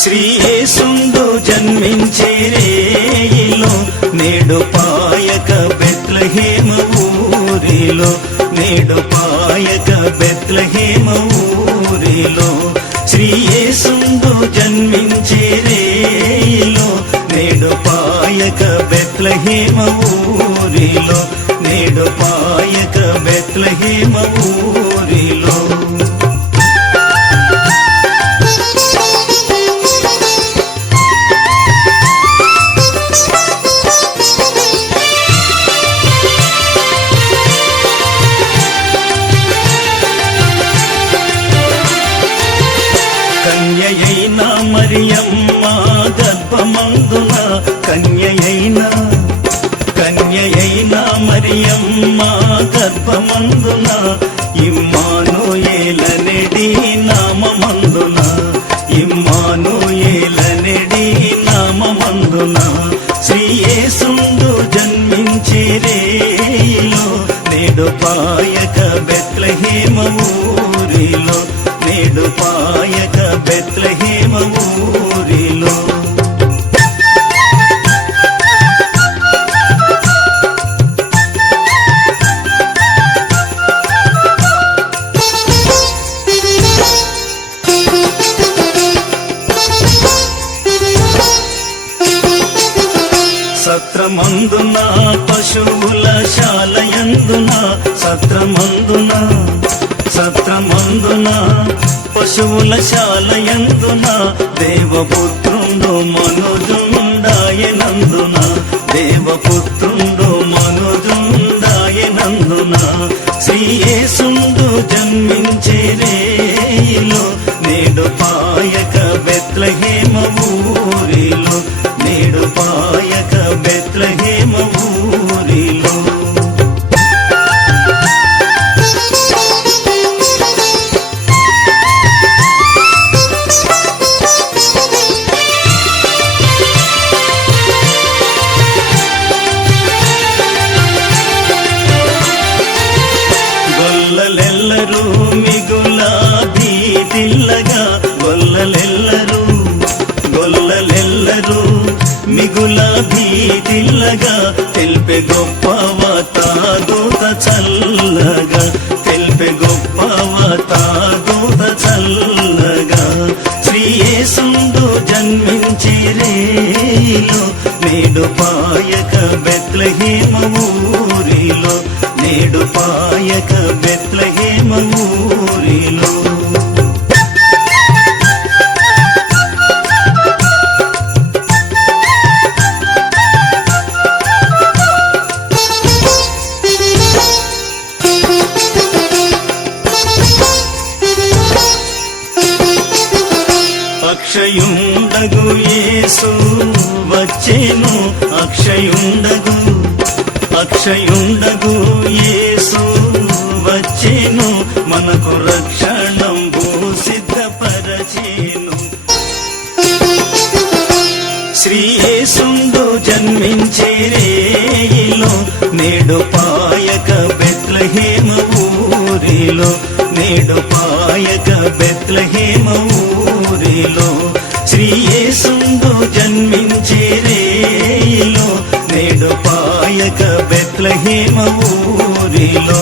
శ్రీ యేసుండు జన్మించే రేయిలో నేడు పాయక బెత్లెహేము ఊరిలో నేడు పాయక బెత్లెహేము ఊరిలో శ్రీ యేసుండు జన్మించే రేయిలో నేడు పాయక బెత్లెహేము ఊరిలో నేడు పాయక బెత్లెహేము ఊరిలో కన్యయైన మరియమ్మ గర్భమందున కన్యయైన మరియమ్మ గర్భమందున ఇమ్మానుయేలనెడి నామమందున ఇమ్మానుయేలనెడి నామమందున శ్రీ యేసుండు జన్మించే రేయిలో నేడు పాయక బెత్లెహేము ఊరిలో నేడు పాయక బెత్లెహేము ఊరిలో సత్రమందున పశువుల శాలయందున సత్రమందున పశువుల శాలయందున దేవపుత్రుండు మనుజుండాయనందున దేవపుత్రుండు మనుజుండాయనందున శ్రీ యేసుండు జన్మించే రేయిలో నేడు పాయక బెత్లెహేము ఊరిలో నేడు పాయక బెత్లెహేము ఊరిలో గొల్లలెల్లరూ మిగుల భీతిల్లగా గొల్లలెల్లరూ మిగుల భీతిల్లగా తెలిపే గొప్పవ తాదూత చల్లగా తెలిపే గొప్పవ తాదూత చల్లగా శ్రీ యేసుండు జన్మించే రేయిలో నేడు పాయక బెత్లెహేము ఊరిలో నేడు పాయక బెత్లెహేము ఊరిలో అక్షయుండగు యేసు వచ్చెను అక్షయుండగు యేసు వచ్చెను మనకు రక్షణంబు సిద్ధపరచెను శ్రీ యేసుండు జన్మించే రేయిలో నేడు పాయక బెత్లెహేము ఊరిలో నేడు పాయక బెత్లెహేము ఊరిలో శ్రీ యేసుండు జన్మించే రేయిలో నేడు పాయక బెత్లెహేము ఊరిలో